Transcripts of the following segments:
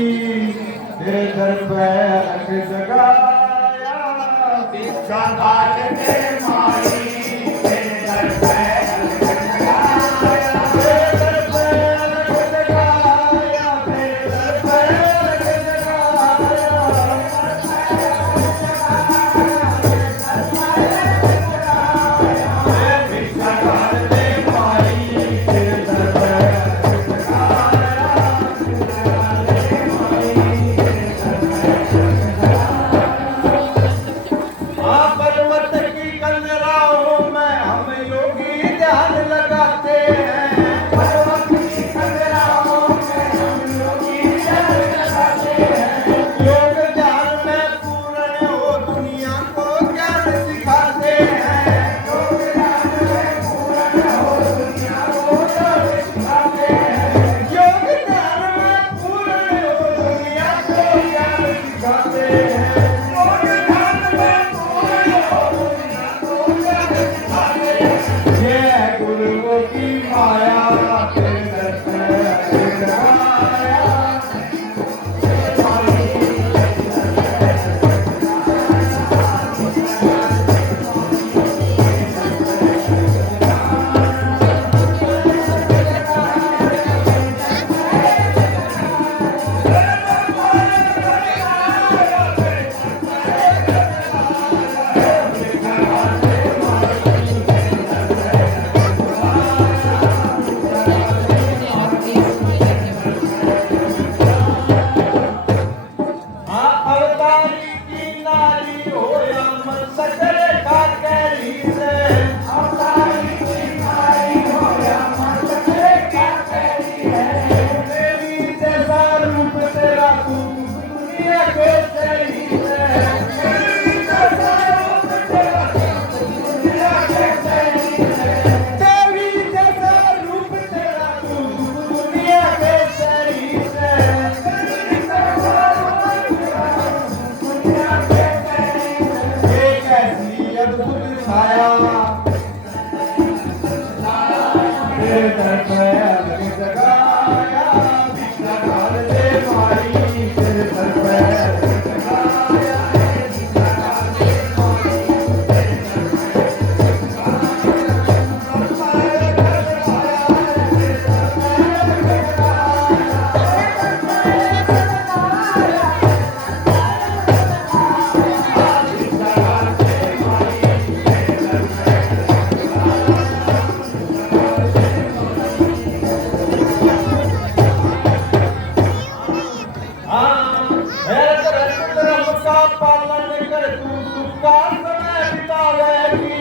तेरे दर पे रख जगाया शाबाश ते माई तेरे दर पे रख जगाया तेरे दर पे रख जगाया तेरे दर पे रख जगाया भिक्षा घाल ते माई तेरे दर पे पर्वत की कंदराओं में हम योगी ध्यान लगाते हैं पर्वत की कंदराओं में हम योगी ध्यान लगाते हैं योग ध्यान में पूर्ण हो दुनिया को ज्ञान सिखाते हैं योग ध्यान में पूर्ण हो दुनिया को ज्ञान सिखाते हैं योग ध्यान में पूर्ण हो दुनिया को ज्ञान सिखाते हैं गुरुओं की माया तेरे दर पे जगाया अवतारी की नारी हो या मन सकरे का कैरी से अवतारी की नारी हो या मन सकरे का कैरी है देवी जैसा रूप तेरा तू दुनिया को तेरी है देवी जैसा रूप तेरा तू दुनिया को तेरी है देवी जैसा रूप तेरा तू दुनिया को तेरी है अद्भुत छाया तेरे दर पे लग जगाया भिक्षा घाल दे माई तेरे दर पे लग जगाया भिक्षा घाल दे माई तेरे दर पालन कर तू दुखा समय बितावेगी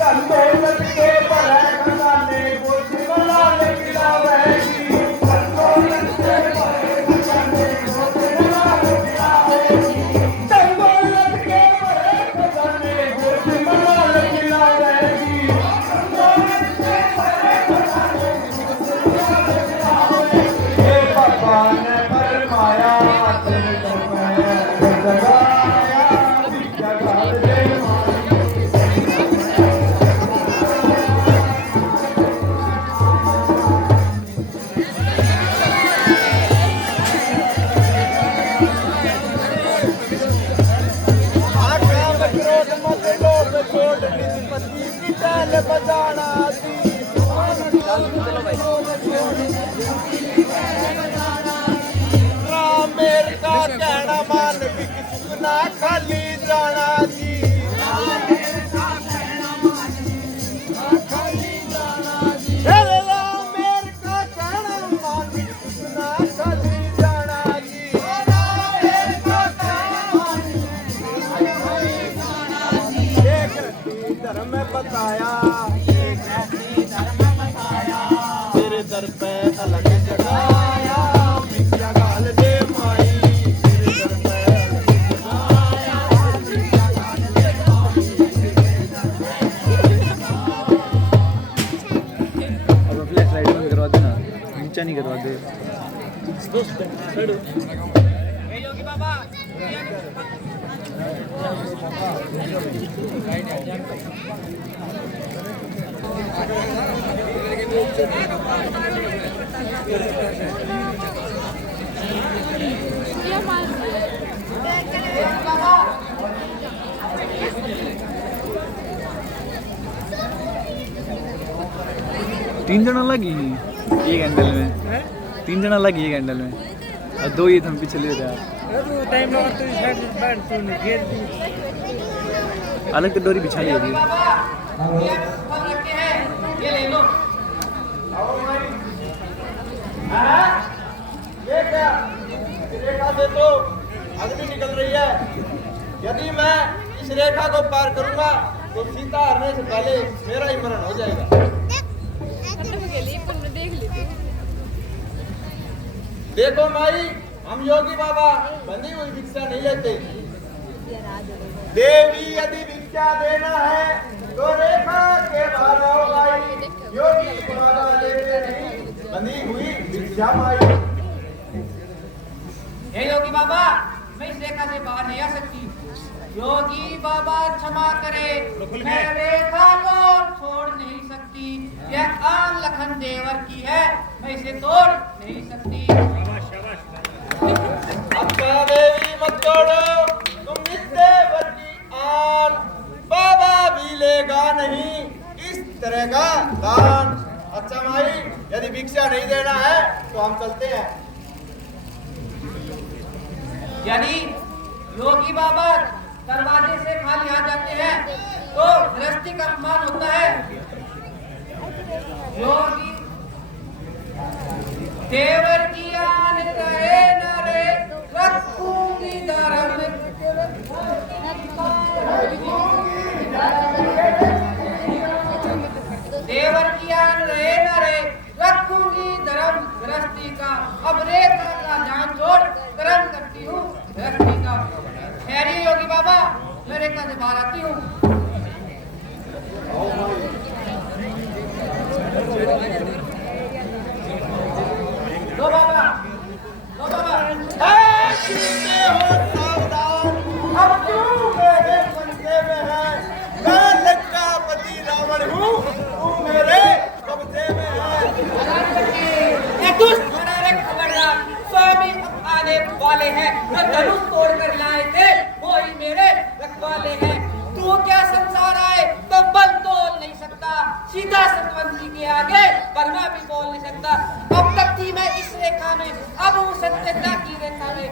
दंडोलत के बड़े खजाने को सिमला ले खिलावेगी दंडोलत के बड़े खजाने को सिमला ले खिलावेगी दंडोलत के बड़े खजाने को सिमला ले खिलावेगी दंडोलत के बड़े खजाने को सिमला ले खिलावेगी भगवान ने फरमाया तेरे दर पे जगाया भिक्षा घाल दे बजाना मेरे का कहना मान भी कितना खाली जाना जी मेरे का कहना मान भी कितना खाली जाना जी एक धर्म बताया तेरे दर पे अलग जगाया भिक्षा घाल दे माई तेरे दर पे अब फ्लैश लाइट बंद करवा देना नीचा नहीं करवा दे तीन जना लगी एक हैंडल में, तीन जना लगी एक हैंडल में और दो ही हम पीछे ले रहे अलग तो डोरी बिछा ली होगी। ये ले लो। ये क्या रेखा से तो अग्नि निकल रही है। यदि मैं इस रेखा को पार करूंगा तो सीता हरने से पहले मेरा ही मरण हो जाएगा। देखो माई, हम योगी बाबा बंधी हुई भिक्षा नहीं लेते। देवी यदि भिक्षा देना है तो रेखा के बाहर आओ माई। योगी बाबा लेते नहीं बंधी हुई भिक्षा माई। हे योगी बाबा, मैं इस रेखा से बाहर नहीं आ सकती। योगी बाबा क्षमा करे, मैं रेखा को छोड़ नहीं सकती। यह आन लखन देवर की है, मैं इसे तोड़ नहीं सकती। अच्छा देवी मत तोड़ो, तुम इस देवर की आन बाबा भी लेगा नहीं इस तरह का दान। अच्छा माई, यदि भिक्षा नहीं देना है तो हम चलते हैं। यदि योगी बाबा दरवाजे से खाली आ जाते हैं तो गृहस्थी का अपमान होता है। योगी देवर की आन रहे न रे, रखूंगी धर्म। देवर की आन रहे न रे, रखूंगी धर्म गृहस्थी का। अब रेखा का ध्यान छोड़ कर्म करती हूँ गृहस्थी का। ठहरिए योगी बाबा, मैं रेखा से बाहर आती हूँ। लो बाबा, लो बाबा। कितने हो सावधान, अब क्यों मेरे पंजे में है। मैं लंकापति रावण हूँ, तू मेरे कब्जे में है। ये दुष्ट हमारे खबरदार, स्वामी आने वाले हैं। मैं धनुष तोड़ कर लाए थे, वो ही मेरे रखवाले हैं। तू क्या संसार आए तो बल तोल नहीं सकता। सीधा सतवंती के आगे बर्मा भी बोल नहीं सकता। अब तक थी मैं इस रेखा में, अब हूँ सत्यता की रेखा में।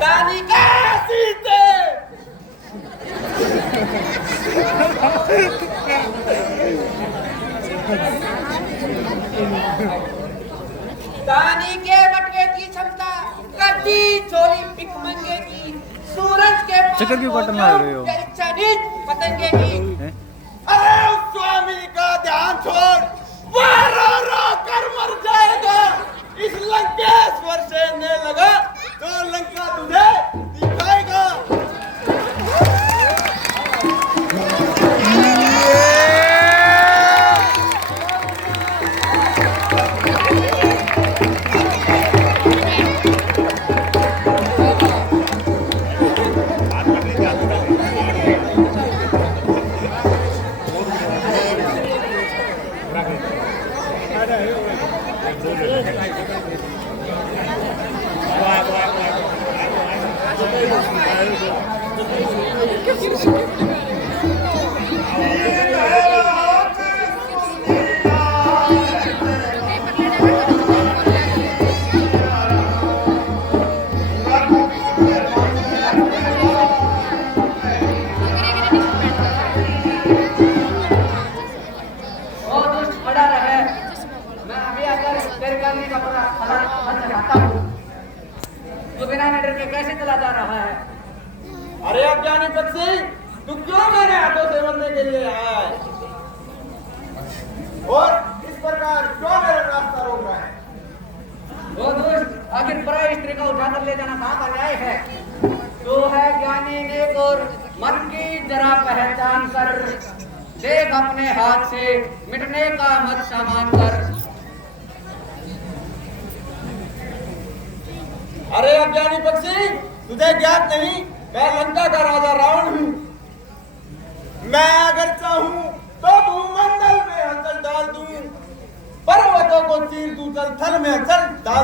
दानी का सीते दानी के बटवे की क्षमता करती चोरी भिखमंगे की। सूरज के चक्कर क्यों काटने लग रहे हो? इच्छा नीच पतंगे की। अरे उस स्वामी का ध्यान छोड़, वह रो रो कर मर जाएगा। इस लंकेश्वर से ने लगा तो लंका तुझे दिखाएगा। तो बिना डर के कैसे चला जा रहा है? अरे अज्ञानी पक्षी, तू क्यों मेरे हाथों से मरने के लिए आया है और इस प्रकार क्यों मेरा रास्ता रोक रहा है? वो दोस्त, आखिर पराई स्त्री को उठाकर ले जाना कहाँ पर आए है? तो है ज्ञानी नेक और मन की जरा पहचान कर, देख अपने हाथ से मिटने का मत सामान कर। अरे अज्ञानी पक्षी, तुझे ज्ञात नहीं, मैं लंका का राजा रावण हूँ। मैं अगर चाहूँ तो को चीर दूं जल थल में अचल, डाल